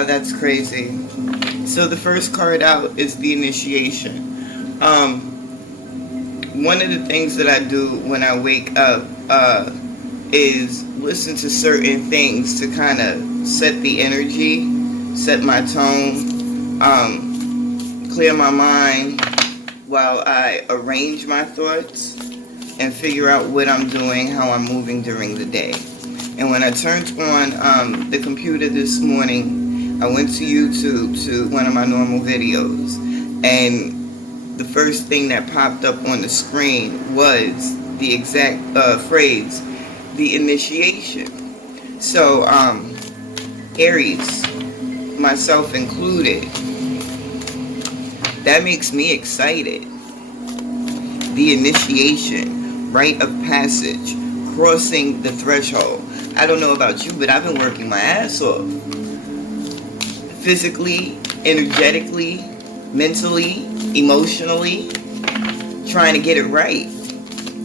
Wow, that's crazy. So the first card out is the initiation. One of the things that I do when I wake up is listen to certain things to kind of set the energy, set my tone, clear my mind while I arrange my thoughts and figure out what I'm doing, how I'm moving during the day. And when I turned on the computer this morning, I went to YouTube to one of my normal videos, and the first thing that popped up on the screen was the exact phrase, the initiation. So, Aries, myself included, that makes me excited. The initiation, rite of passage, crossing the threshold. I don't know about you, but I've been working my ass off. Physically, energetically, mentally, emotionally, trying to get it right.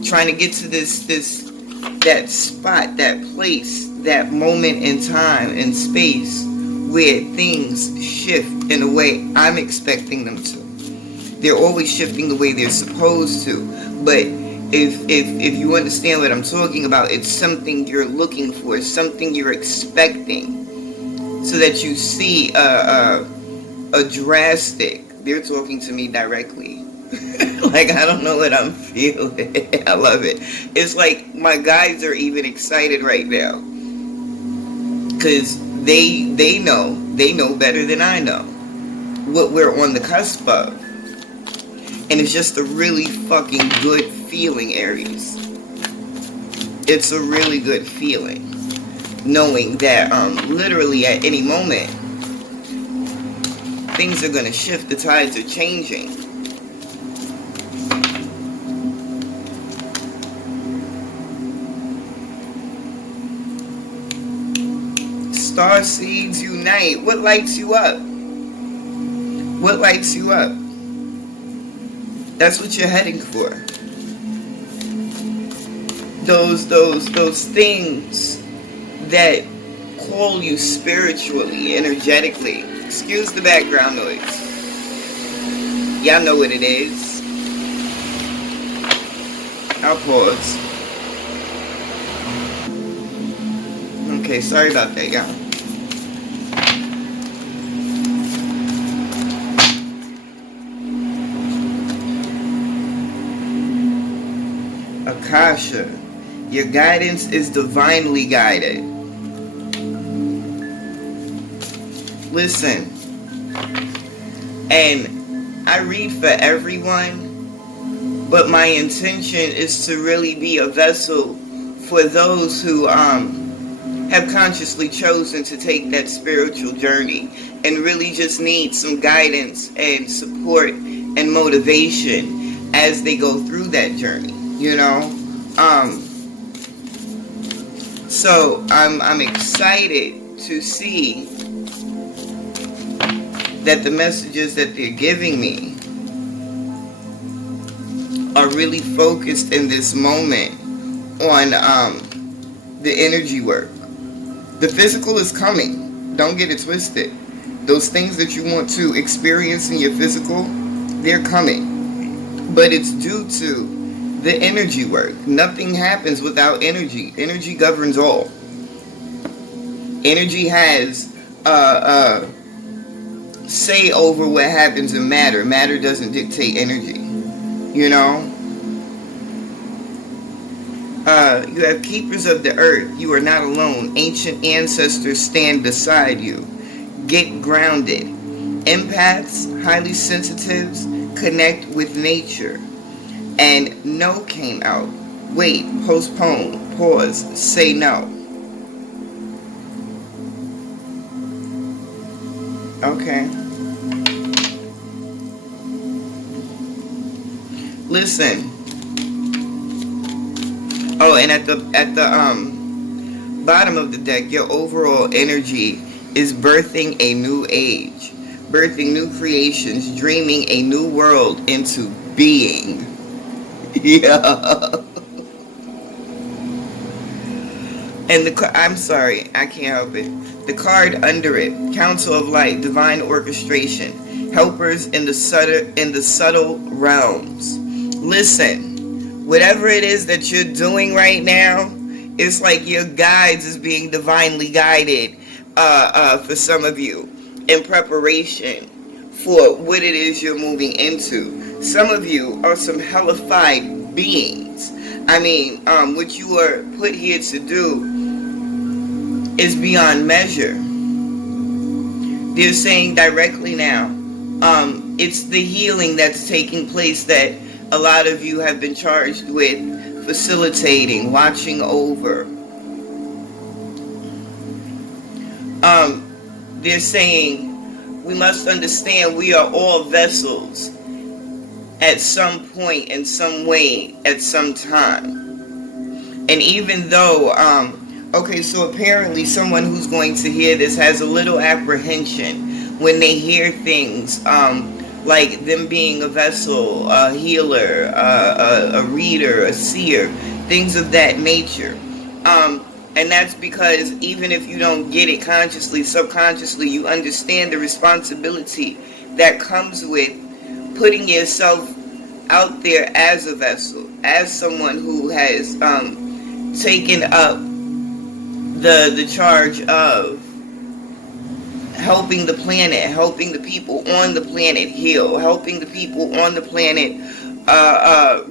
Trying to get to that spot, that place, that moment in time and space where things shift in a way I'm expecting them to. They're always shifting the way they're supposed to, but if you understand what I'm talking about, it's something you're looking for, something you're expecting, so that you see a drastic. They're talking to me directly. Like, I don't know what I'm feeling. I love it. It's like my guides are even excited right now, because they know better than I know what we're on the cusp of. And it's just a really fucking good feeling, Aries. It's a really good feeling, knowing that literally at any moment things are going to shift, the tides are changing. Star seeds unite. What lights you up? What lights you up? That's what you're heading for. Those things that call you spiritually, energetically. Excuse the background noise. Y'all know what it is. I'll pause. Okay, sorry about that, y'all. Akasha, your guidance is divinely guided. Listen, and I read for everyone, but my intention is to really be a vessel for those who have consciously chosen to take that spiritual journey and really just need some guidance and support and motivation as they go through that journey. You know, so I'm excited to see that the messages that they're giving me are really focused in this moment on the energy work. The physical is coming. Don't get it twisted. Those things that you want to experience in your physical, they're coming. But it's due to the energy work. Nothing happens without energy. Energy governs all. Energy has say over what happens in matter. Matter doesn't dictate energy. You know? You have keepers of the earth. You are not alone. Ancient ancestors stand beside you. Get grounded. Empaths, highly sensitives, connect with nature. And no came out. Wait, postpone, pause, say no. Okay. Listen. Oh, and at the bottom of the deck, your overall energy is birthing a new age, birthing new creations, dreaming a new world into being. Yeah. And I'm sorry, I can't help it. The card under it, Council of Light, Divine Orchestration, helpers in the subtle realms. Listen, whatever it is that you're doing right now, it's like your guides is being divinely guided for some of you in preparation for what it is you're moving into. Some of you are some hellified beings. I mean, what you are put here to do is beyond measure. They're saying directly now, it's the healing that's taking place that a lot of you have been charged with facilitating, watching over. They're saying we must understand we are all vessels at some point, in some way, at some time. And even though, okay, so apparently someone who's going to hear this has a little apprehension when they hear things like them being a vessel, a healer, a reader, a seer, things of that nature. And that's because even if you don't get it consciously, subconsciously, you understand the responsibility that comes with putting yourself out there as a vessel, as someone who has taken up the charge of helping the planet, helping the people on the planet heal, helping the people on the planet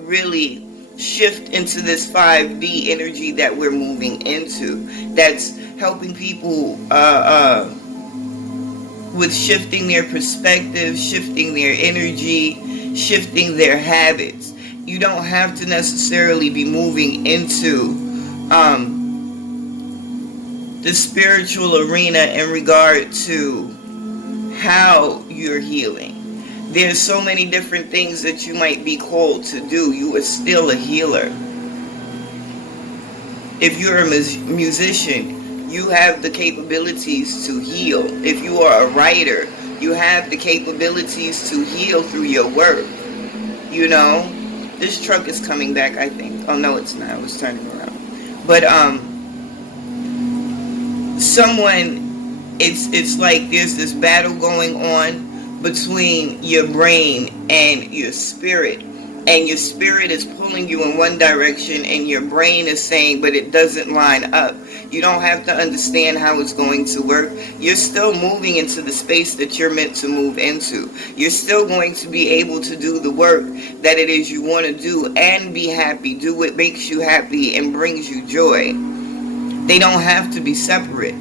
really shift into this 5D energy that we're moving into. That's helping people with shifting their perspective, shifting their energy, shifting their habits. You don't have to necessarily be moving into the spiritual arena in regard to how you're healing. There's so many different things that you might be called to do. You are still a healer. If you're a musician, you have the capabilities to heal. If you are a writer, you have the capabilities to heal through your work. You know, this truck is coming back, I think. Oh no, it's not. I was turning around. But it's like there's this battle going on between your brain and your spirit, and your spirit is pulling you in one direction and your brain is saying, but it doesn't line up. You don't have to understand how it's going to work. You're still moving into the space that you're meant to move into. You're still going to be able to do the work that it is you want to do and be happy. Do what makes you happy and brings you joy. They don't have to be separate.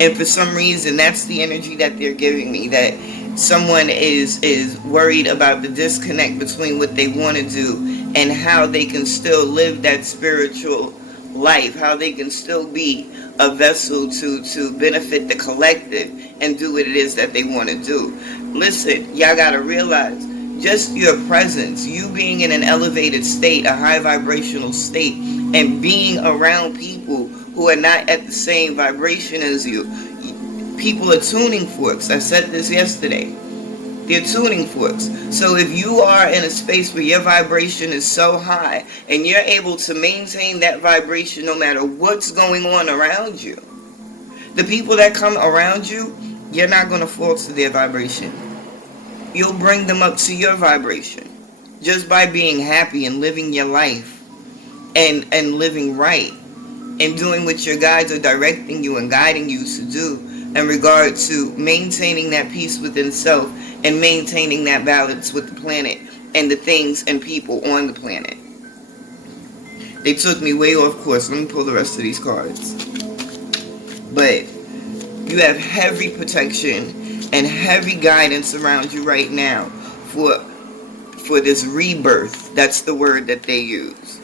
And for some reason, that's the energy that they're giving me, that someone is worried about the disconnect between what they want to do and how they can still live that spiritual life, how they can still be a vessel to benefit the collective and do what it is that they want to do. Listen, y'all got to realize, just your presence, you being in an elevated state, a high vibrational state, and being around people who are not at the same vibration as you. People are tuning forks. I said this yesterday. They're tuning forks. So if you are in a space where your vibration is so high and you're able to maintain that vibration no matter what's going on around you, the people that come around you, you're not going to fall to their vibration. You'll bring them up to your vibration just by being happy and living your life and living right and doing what your guides are directing you and guiding you to do in regard to maintaining that peace within self and maintaining that balance with the planet and the things and people on the planet. They took me way off course. Let me pull the rest of these cards. But you have heavy protection and heavy guidance around you right now for this rebirth. That's the word that they use.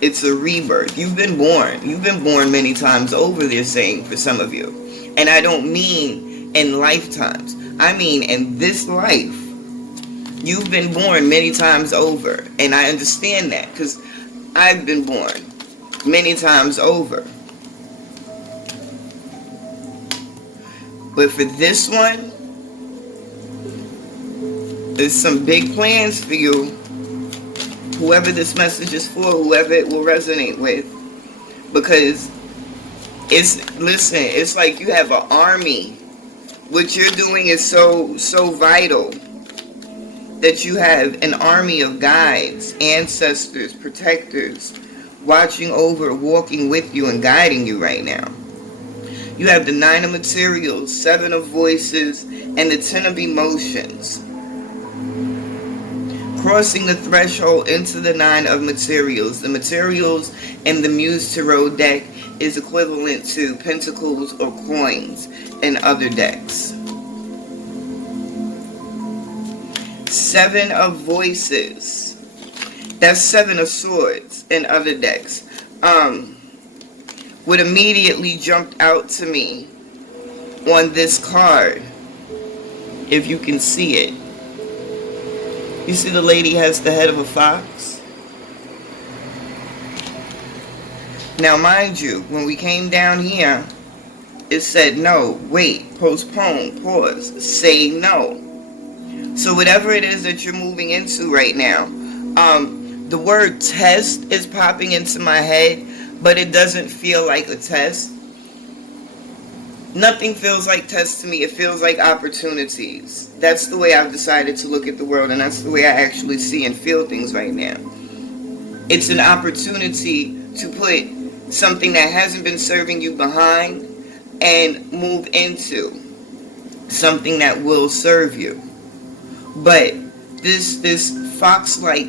It's a rebirth. You've been born. You've been born many times over, they're saying, for some of you. And I don't mean in lifetimes. I mean in this life. You've been born many times over. And I understand that because I've been born many times over. But for this one, there's some big plans for you. Whoever this message is for, whoever it will resonate with. Because Listen, it's like you have an army. What you're doing is so vital that you have an army of guides, ancestors, protectors, watching over, walking with you, and guiding you right now. You have the 9 of materials, 7 of voices, and the 10 of emotions. Crossing the threshold into the 9 of materials. The materials in the Muse Tarot deck is equivalent to pentacles or coins in other decks. 7 of voices. That's 7 of swords in other decks. What immediately jumped out to me on this card, if you can see it. You see the lady has the head of a fox? Now mind you, when we came down here, it said no, wait, postpone, pause, say no. So whatever it is that you're moving into right now, the word test is popping into my head, but it doesn't feel like a test. Nothing feels like tests to me. It feels like opportunities. That's the way I've decided to look at the world, and that's the way I actually see and feel things right now. It's an opportunity to put something that hasn't been serving you behind and move into something that will serve you. But this fox-like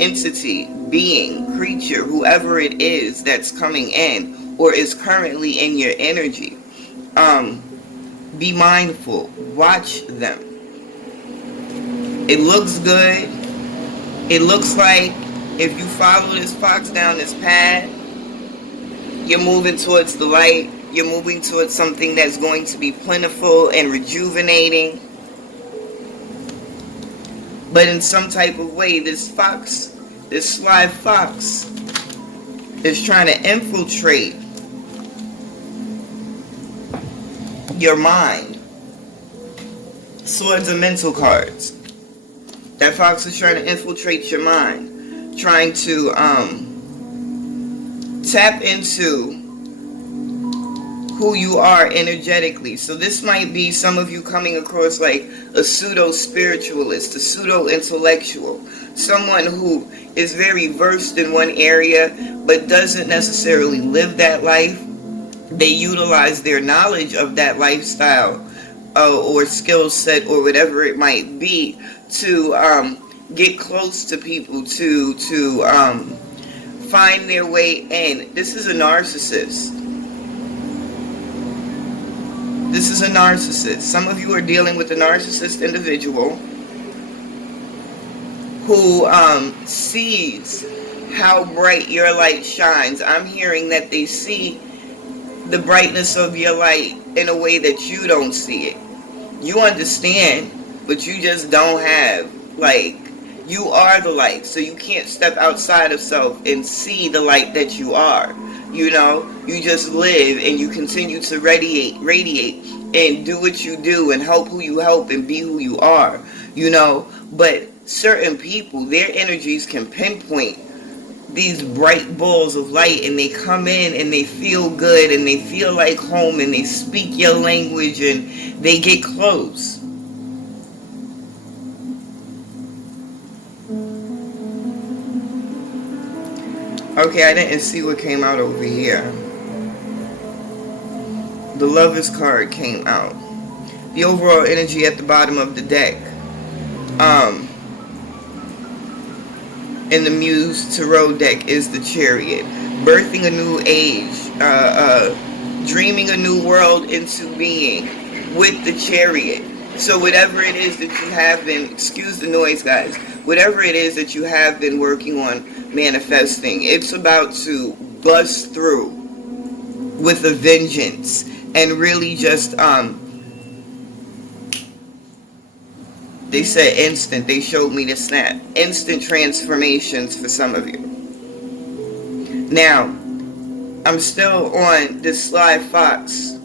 entity, being, creature, whoever it is that's coming in or is currently in your energy, be mindful. Watch them. It looks good. It looks like if you follow this fox down this path, you're moving towards the light. You're moving towards something that's going to be plentiful and rejuvenating. But in some type of way, this fox, this sly fox, is trying to infiltrate your mind. Swords are mental cards. That fox is trying to infiltrate your mind, trying to tap into who you are energetically. So this might be some of you coming across like a pseudo-spiritualist, a pseudo-intellectual, someone who is very versed in one area but doesn't necessarily live that life. They utilize their knowledge of that lifestyle or skill set or whatever it might be to get close to people, to find their way in. This is a narcissist. This is a narcissist. Some of you are dealing with a narcissist individual who sees how bright your light shines. I'm hearing that they see the brightness of your light in a way that you don't see it. You understand, but you just don't have, like, you are the light, so you can't step outside of self and see the light that you are. You know, you just live and you continue to radiate and do what you do and help who you help and be who you are, you know. But certain people, their energies can pinpoint these bright balls of light, and they come in and they feel good and they feel like home and they speak your language and they get close. Okay, I didn't see what came out over here. The Lover's card came out. The overall energy at the bottom of the deck. In the Muse Tarot deck is the Chariot. Birthing a new age. Dreaming a new world into being with the Chariot. So whatever it is that you have been, excuse the noise guys, whatever it is that you have been working on manifesting, it's about to bust through with a vengeance and really just they said instant. They showed me the snap. Instant transformations for some of you. Now, I'm still on this sly fox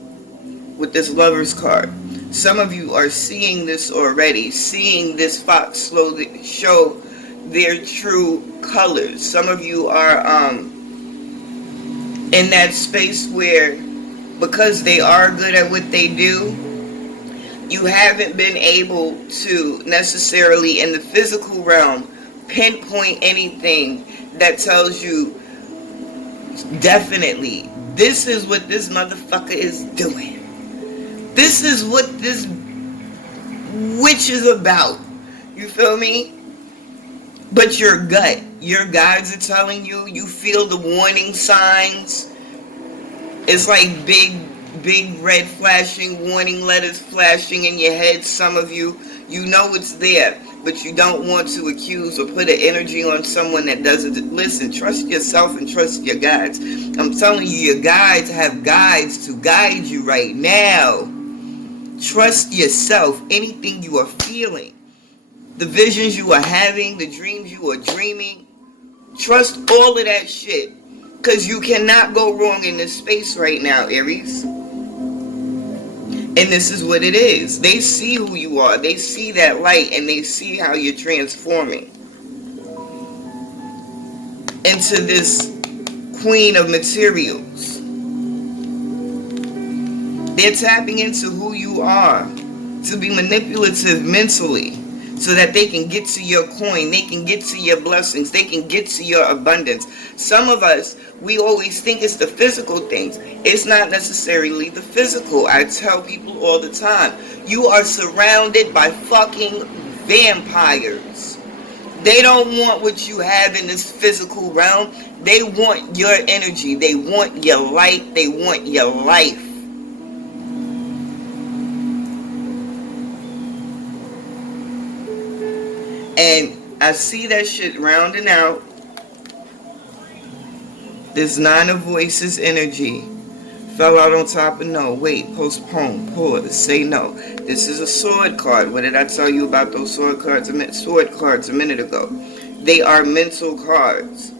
with this Lover's card. Some of you are seeing this already, seeing this fox slowly show their true colors. Some of you are in that space where, because they are good at what they do, you haven't been able to necessarily in the physical realm pinpoint anything that tells you definitely this is what this motherfucker is doing. This is what this witch is about. You feel me? But your gut, your guides are telling you, you feel the warning signs. It's like big red flashing warning letters flashing in your head. Some of you, you know it's there, but you don't want to accuse or put an energy on someone that doesn't. Listen, trust yourself and trust your guides. I'm telling you, your guides have guides to guide you right now. Trust yourself. Anything you are feeling, the visions you are having, the dreams you are dreaming, trust all of that shit. Because you cannot go wrong in this space right now, Aries. And this is what it is. They see who you are. They see that light and they see how you're transforming into this queen of materials. They're tapping into who you are to be manipulative mentally so that they can get to your coin, they can get to your blessings, they can get to your abundance. Some of us, we always think it's the physical things. It's not necessarily the physical. I tell people all the time, you are surrounded by fucking vampires. They don't want what you have in this physical realm. They want your energy. They want your light. They want your life. And I see that shit rounding out. This Nine of Voices energy fell out on top of no. Wait, postpone, pause, say no. This is a sword card. What did I tell you about those sword cards a minute ago? They are mental cards.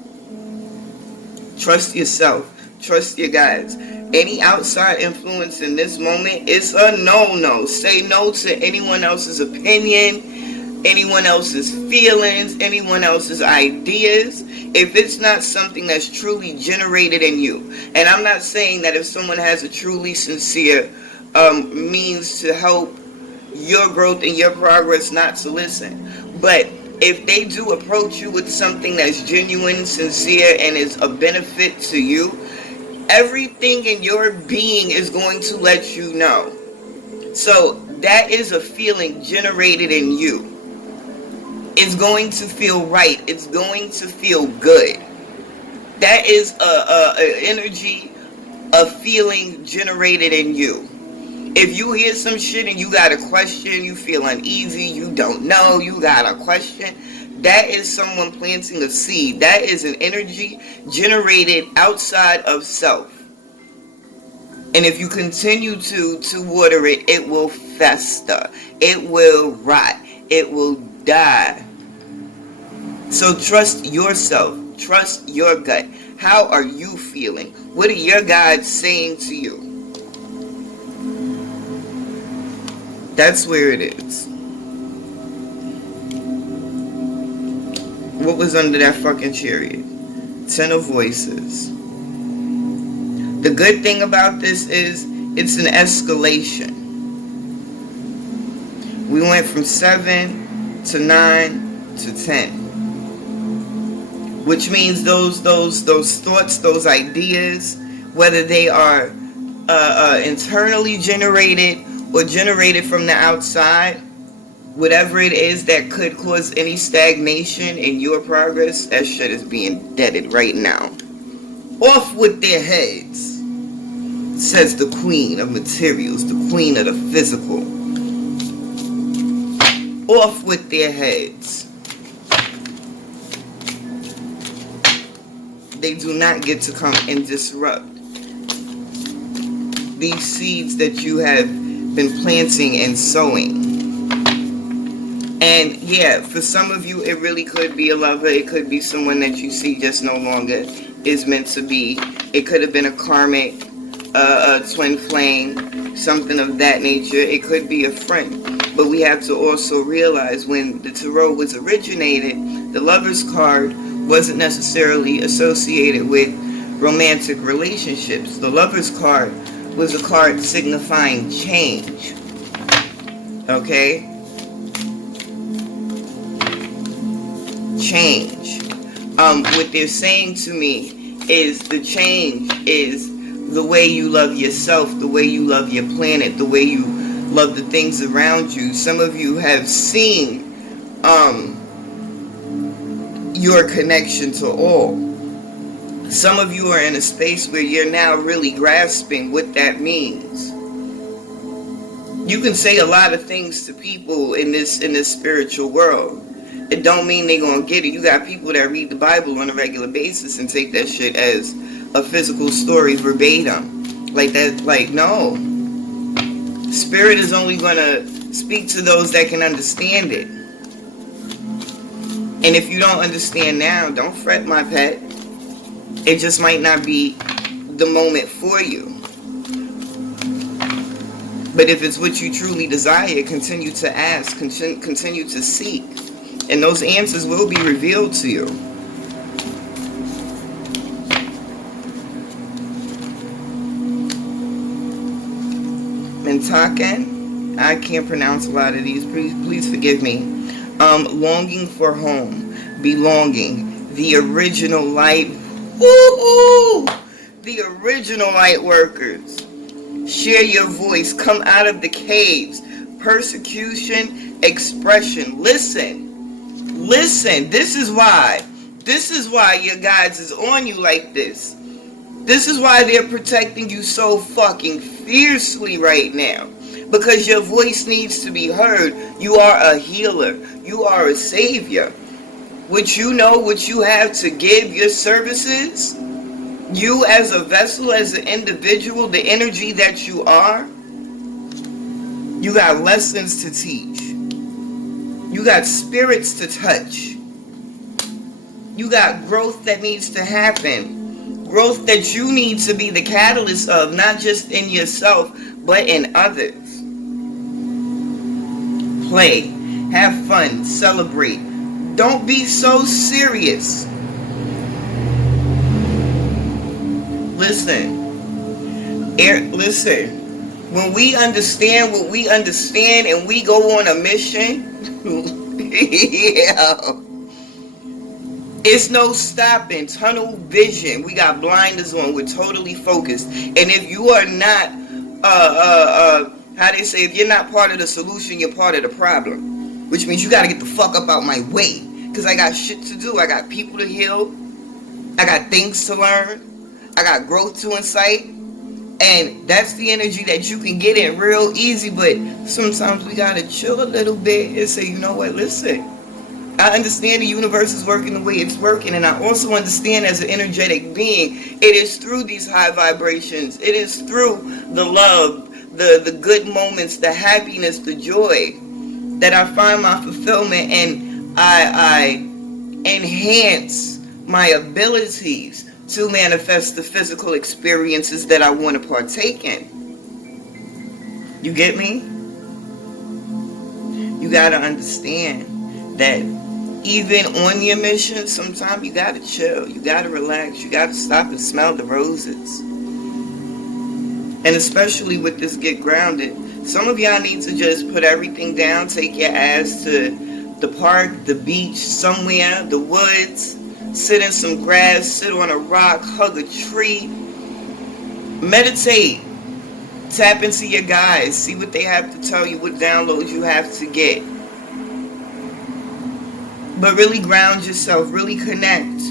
Trust yourself. Trust your guides. Any outside influence in this moment is a no-no. Say no to anyone else's opinion, anyone else's feelings, anyone else's ideas, if it's not something that's truly generated in you. And I'm not saying that if someone has a truly sincere means to help your growth and your progress, not to listen. But if they do approach you with something that's genuine, sincere, and is a benefit to you, everything in your being is going to let you know. So that is a feeling generated in you. It's going to feel right. It's going to feel good. That is a energy, a feeling generated in you. If you hear some shit and you got a question, you feel uneasy, you don't know, you got a question, that is someone planting a seed. That is an energy generated outside of self. And if you continue to water it, it will fester. It will rot. It will die. So trust yourself. Trust your gut. How are you feeling? What are your guides saying to you? That's where it is. What was under that fucking chariot? 10 of Voices. The good thing about this is it's an escalation. We went from 7 to 9 to 10. Which means those thoughts, those ideas, whether they are internally generated or generated from the outside, whatever it is that could cause any stagnation in your progress, that shit is being deaded right now. Off with their heads, says the queen of materials, the queen of the physical. Off with their heads. They do not get to come and disrupt these seeds that you have been planting and sowing. And yeah, for some of you, it really could be a lover. It could be someone that you see just no longer is meant to be. It could have been a karmic, a twin flame, something of that nature. It could be a friend. But we have to also realize when the tarot was originated, the Lover's card wasn't necessarily associated with romantic relationships. The Lover's card was a card signifying change. Okay? Change. What they're saying to me is the change is the way you love yourself, the way you love your planet, the way you love the things around you. Some of you have seen your connection to all. Some of you are in a space where you're now really grasping what that means. You can say a lot of things to people in this spiritual world. It don't mean they gonna get it. You got people that read the Bible on a regular basis and take that shit as a physical story verbatim. Like that, like, no. Spirit is only gonna speak to those that can understand it. And if you don't understand now, don't fret, my pet. It just might not be the moment for you. But if it's what you truly desire, continue to ask, continue to seek. And those answers will be revealed to you. Mintaken, I can't pronounce a lot of these. Please forgive me. Longing for home, belonging, the original light. Woo-hoo! The original light workers. Share your voice. Come out of the caves. Persecution, expression. Listen. Listen. This is why your guides is on you like this. This is why they're protecting you so fucking fiercely right now. Because your voice needs to be heard. You are a healer. You are a savior. What you know, what you have to give, your services, you as a vessel, as an individual, the energy that you are, you got lessons to teach. You got spirits to touch. You got growth that needs to happen. Growth that you need to be the catalyst of, not just in yourself, but in others. Play, have fun, celebrate. Don't be so serious. Listen. Listen. When we understand what we understand and we go on a mission, yeah, it's no stopping. Tunnel vision. We got blinders on. We're totally focused. And if you are not, how they say, if you're not part of the solution, you're part of the problem. Which means you got to get the fuck up out my way. Because I got shit to do. I got people to heal. I got things to learn. I got growth to incite. And that's the energy that you can get in real easy. But sometimes we got to chill a little bit and say, you know what, listen. I understand the universe is working the way it's working. And I also understand as an energetic being, it is through these high vibrations. It is through the love, the good moments, the happiness, the joy that I find my fulfillment, and I enhance my abilities to manifest the physical experiences that I want to partake in. You get me? You got to understand that even on your mission, sometimes you got to chill. You got to relax. You got to stop and smell the roses. And especially with this Get Grounded, some of y'all need to just put everything down, take your ass to the park, the beach, somewhere, the woods, sit in some grass, sit on a rock, hug a tree, meditate, tap into your guides, see what they have to tell you, what downloads you have to get. But really ground yourself, really connect,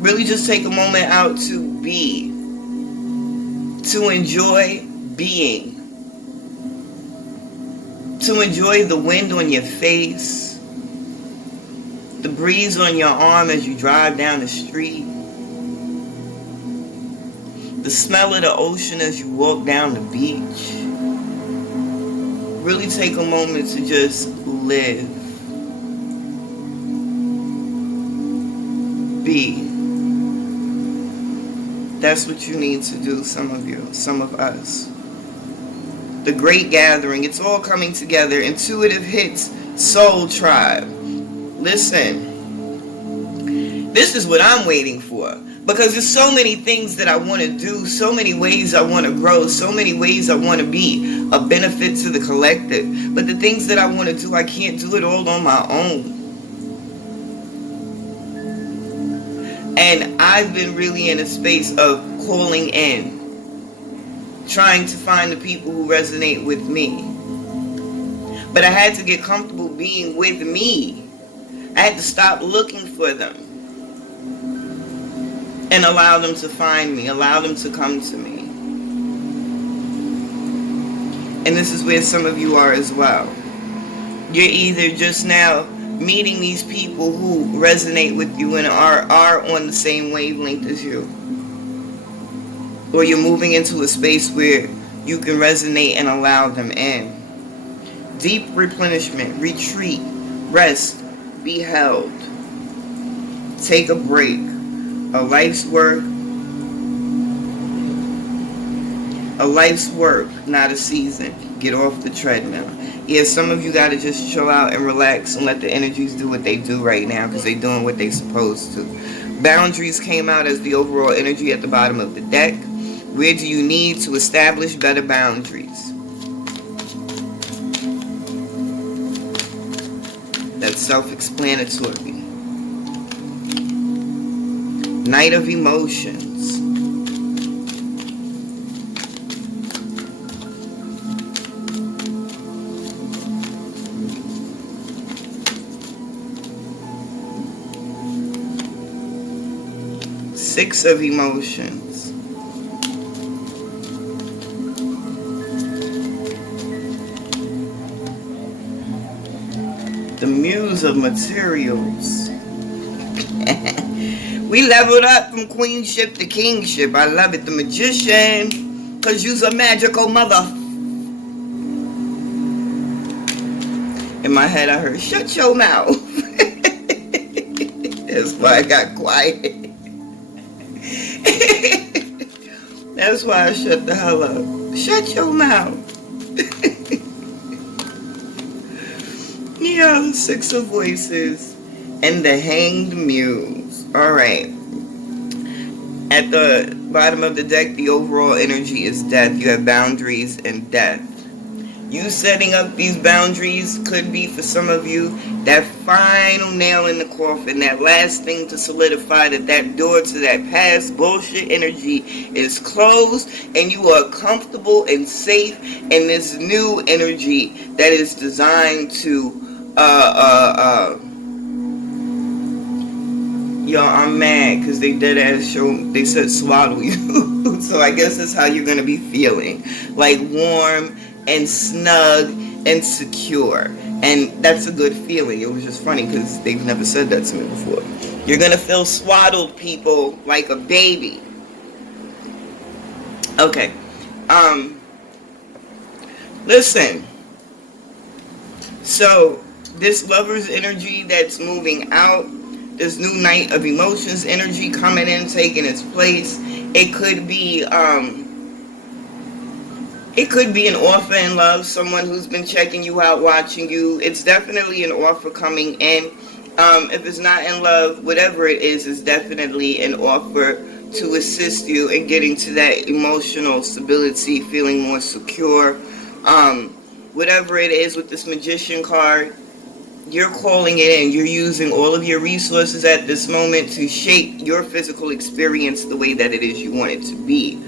really just take a moment out to be, to enjoy being. To enjoy the wind on your face, the breeze on your arm as you drive down the street, the smell of the ocean as you walk down the beach. Really take a moment to just live. Be. That's what you need to do, some of you, some of us. The Great Gathering, it's all coming together. Intuitive Hits, Soul Tribe. Listen, this is what I'm waiting for. Because there's so many things that I want to do, so many ways I want to grow, so many ways I want to be a benefit to the collective. But the things that I want to do, I can't do it all on my own. And I've been really in a space of calling in, trying to find the people who resonate with me. But I had to get comfortable being with me. I had to stop looking for them and allow them to find me, allow them to come to me. And this is where some of you are as well. You're either just now meeting these people who resonate with you and are on the same wavelength as you, or you're moving into a space where you can resonate and allow them in. Deep replenishment, retreat, rest, be held, take a break, a life's work, not a season. Get off the treadmill. Yeah, some of you got to just chill out and relax and let the energies do what they do right now, because they're doing what they're supposed to. Boundaries came out as the overall energy at the bottom of the deck. Where do you need to establish better boundaries? That's self-explanatory. Knight of Emotions. Six of Emotions. The Muse of Materials. We leveled up from queenship to kingship. I love it. The Magician. Because you's a magical mother. In my head I heard, shut your mouth. That's why I got quiet. That's why I shut the hell up. Shut your mouth. Yeah, the Six of Voices and the Hanged Muse. Alright. At the bottom of the deck, the overall energy is death. You have boundaries and death. You setting up these boundaries could be, for some of you, that final nail in the coffin, that last thing to solidify that door to that past bullshit energy is closed, and you are comfortable and safe in this new energy that is designed to yo, I'm mad because they dead ass they said swallow you. So I guess that's how you're gonna be feeling, like warm and snug and secure. And that's a good feeling. It was just funny because they've never said that to me before. You're gonna feel swaddled, people, like a baby. Okay. Listen. So this Lover's energy that's moving out, this new Knight of Emotions energy coming in, taking its place. It could be an offer in love, someone who's been checking you out, watching you. It's definitely an offer coming in. If it's not in love, whatever it is definitely an offer to assist you in getting to that emotional stability, feeling more secure. Whatever it is with this Magician card, you're calling it in. You're using all of your resources at this moment to shape your physical experience the way that it is you want it to be.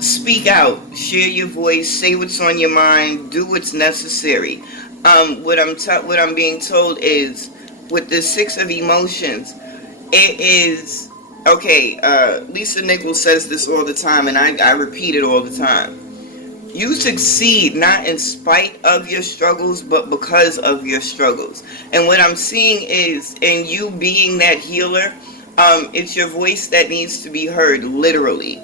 Speak out, share your voice, say what's on your mind, do what's necessary. What I'm being told is, with the Six of Emotions, it is okay. Lisa Nichols says this all the time, and I repeat it all the time. You succeed not in spite of your struggles, but because of your struggles. And what I'm seeing is, in you being that healer, it's your voice that needs to be heard, literally.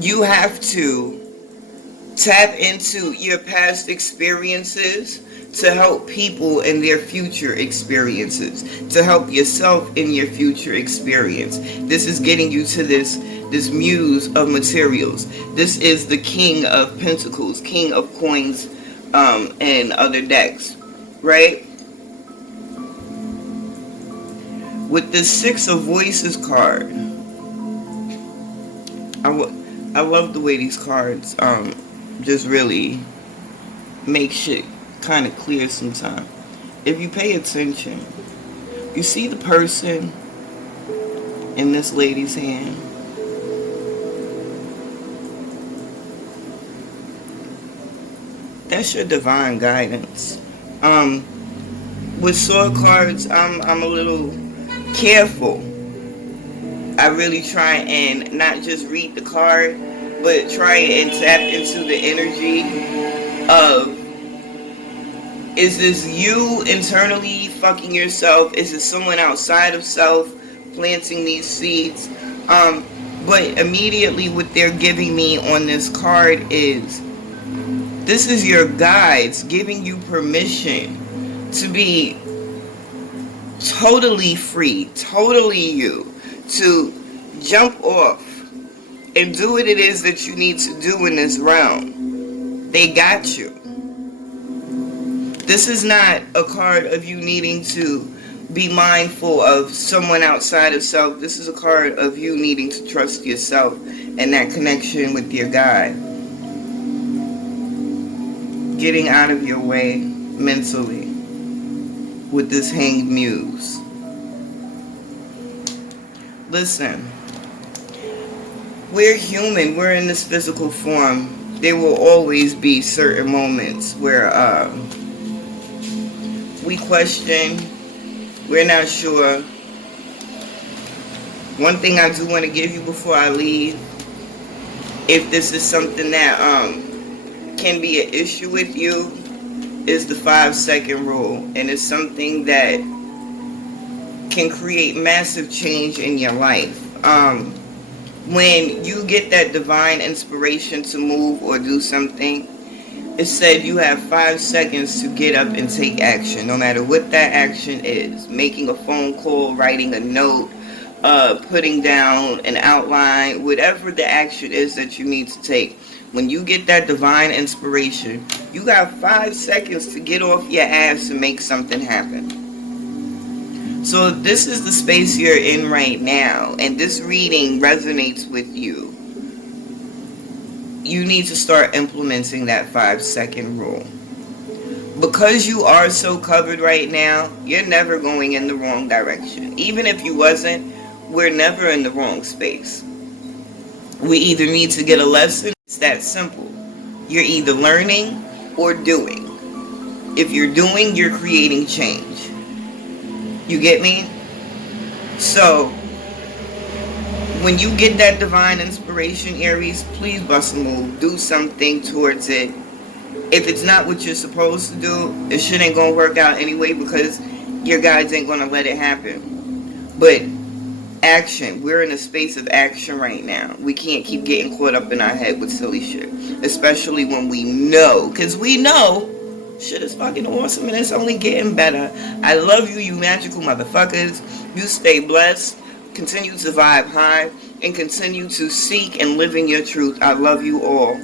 You have to tap into your past experiences to help people in their future experiences, to help yourself in your future experience. This is getting you to this Muse of Materials. This is the King of Pentacles, King of Coins, and other decks, right? With this Six of Voices card, I love the way these cards just really make shit kind of clear sometimes. If you pay attention, you see the person in this lady's hand. That's your divine guidance. With sword cards, I'm a little careful. I really try and not just read the card, but try and tap into the energy of, is this you internally fucking yourself? Is it someone outside of self planting these seeds? But immediately what they're giving me on this card is, this is your guides giving you permission to be totally free, totally you, to jump off and do what it is that you need to do in this realm. They got you. This is not a card of you needing to be mindful of someone outside of self. This is a card of you needing to trust yourself and that connection with your guide. Getting out of your way mentally with this Hanged Muse. Listen, we're human. We're in this physical form. There will always be certain moments where we question, we're not sure. One thing I do want to give you before I leave, if this is something that can be an issue with you, is the 5-second rule. And it's something that can create massive change in your life. When you get that divine inspiration to move or do something, it said you have 5 seconds to get up and take action, no matter what that action is. Making a phone call, writing a note, putting down an outline, whatever the action is that you need to take. When you get that divine inspiration, you got 5 seconds to get off your ass and make something happen. So if this is the space you're in right now, and this reading resonates with you, you need to start implementing that 5-second rule. Because you are so covered right now, you're never going in the wrong direction. Even if you wasn't, we're never in the wrong space. We either need to get a lesson. It's that simple. You're either learning or doing. If you're doing, you're creating change. You get me? So, when you get that divine inspiration, Aries, please bust a move. Do something towards it. If it's not what you're supposed to do, it shit ain't gonna work out anyway, because your guides ain't gonna let it happen. But action. We're in a space of action right now. We can't keep getting caught up in our head with silly shit. Especially when we know. Because we know shit is fucking awesome and it's only getting better. I love you, you magical motherfuckers. You stay blessed. Continue to vibe high. And continue to seek and live in your truth. I love you all.